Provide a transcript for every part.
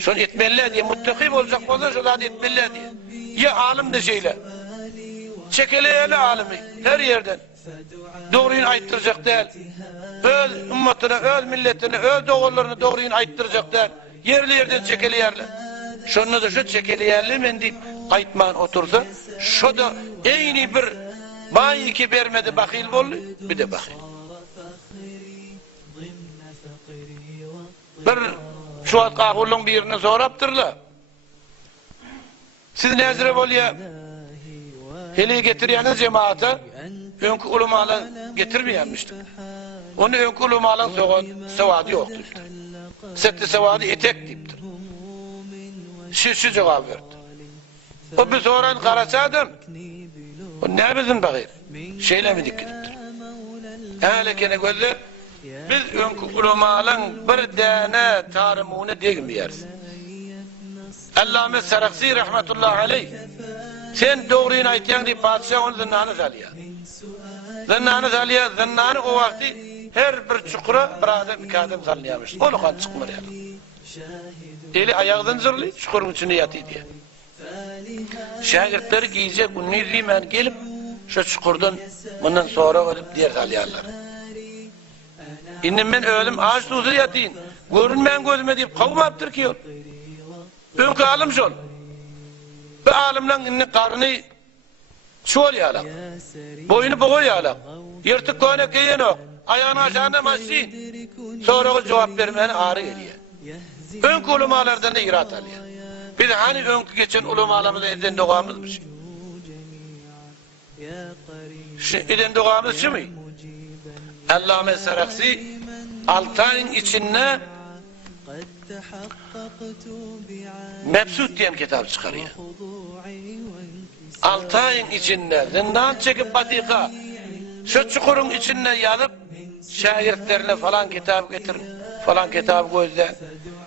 Şunu etmeliler diye, muttaki olacak olsa şunu etmeliler diye. Ya alim de şeyle. Çekeleyeli alimi her yerden. Doğruyu ayttıracak değil. Öz ümmetine, öz milletine, öz doğullarını doğruyu ayttıracak değil. Yerli yerden çekeleyerler. Şunu da şu çekeleyerli men deyip kayıtman oturdu. Şu da eyni bir bayi ki vermedi bakil oldu. Bir de bakil. Bir şu an kahulun birine soraptırlar. Siz nezire bolya hele getiriyeniz cemaate önkü ulamalar getirmeyenmiştik. Onu önkü ulamalar sevadi yoktu işte. Setti sevadi etek deyiptir. Şu cevap verdi. O bir soran karasadım. O ne bizim bakayım? Şeyle mi dikkatiptir? Öyle kene gözler biz önkü ulamaların bir tane tarımını değmeyeriz. Allame Saraksi rahmetullahi aleyh sen doğruyu aytayan diye padişah onu zannanı zaliya. Zannanı zaliya, zannanı o vakti her bir çukura bir adam iki adam zalliyamış. Onu kan çıkmır yani. Eli ayağından zırlı, çukurun içine yatıyor diye. Şagirdleri giyecek, ünlü men gelip şu çukurdan bundan sonra ölüp diğer zaliyarlar. İndim ben ölüm ağaç tuzu yatayım. Görünmeyen gözüme deyip kavmaptır ki yol. Önkü alim şol. Bir alimden inni karnı şol yalak. Boyunu boğu yalak. Yırtık köyne keyen ok. Ayağını aşağına maşin. Sonra o cevap vermeni ağrı geliyor. Önkü ulamalardan da irat alıyor. Bir de hani önkü geçen ulamalarımızda eden doğamızmış. Eden doğamız şu mu? Allame Saraksi 6 ayın içinde Mebsut diyen kitap çıkarıyor. 6 ayın içinde zindan çekip batika şu çukurun içinde yalıp şagirdlerine falan kitap getir, falan kitap gözden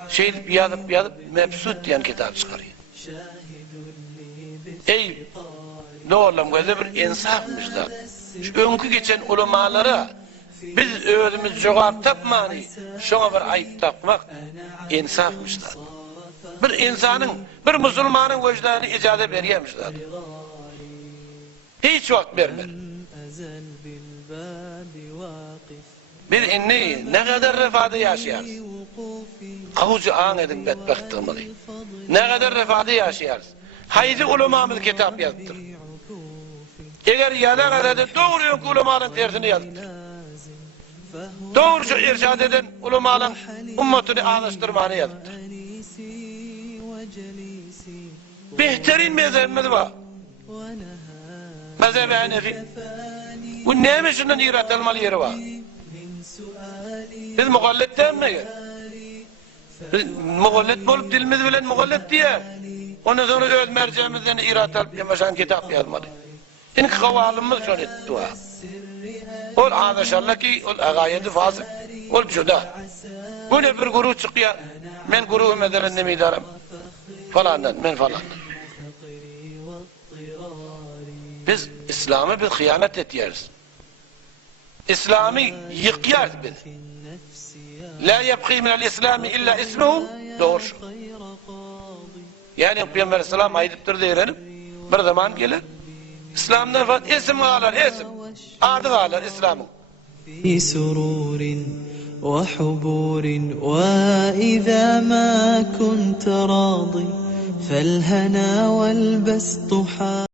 şey yalıp Mebsut diyen kitap çıkarıyor. Ey doğrulam gözde bir insafmışlar. Şu önkü geçen ulamalara biz özümüz cevap tapmani, şuna bir ayıp tapmak insafmışlar. Bir insanın, bir Müslümanın vicdanı icazet veriyormuşlar. Hiç vakit vermedi. Bir inni ne kadar refahda yaşayarız. Kavucu an edin bedbahtığımı. Ne kadar refahda yaşayarız. Haydi ulamamız kitap yazıttır. Eğer yana kadar doğru ulamanın tersini yazıttır. Doğru şu irşad eden ulamaların ummetini anlaştırmanı yazıttır. Behterin mezhebimiz var. Mezheb-i Hanefi. Bu neymiş şundan irat almalı yeri var? Biz mugalletten mi? Biz mugallet bolup dilimiz bilen mugallet diye. Ondan sonra öz mercemizden irat alıp yamaşan kitap yazmalı. İnki kavalımız şöyle etti var. Ol adaşallah ki ol agayedi fazıl. Ol cüda. Bu ne bir guru çıkıyor. Men guru mederen nemidarım. Falandan, men falandan. Biz İslam'ı bir hıyanet ediyoruz. İslam'ı yıkıyoruz biz. La yebqi minel İslami illa ismuhu. Doğru şu. Yani Peygamber Aleyhisselam aydıptır diyelim. Bir zaman gelir. İslam'dan falan isim ağlar, isim. Adı ağlar İslam'ın. في سرور وحبور وإذا ما كنت راضي فالهنا والبسط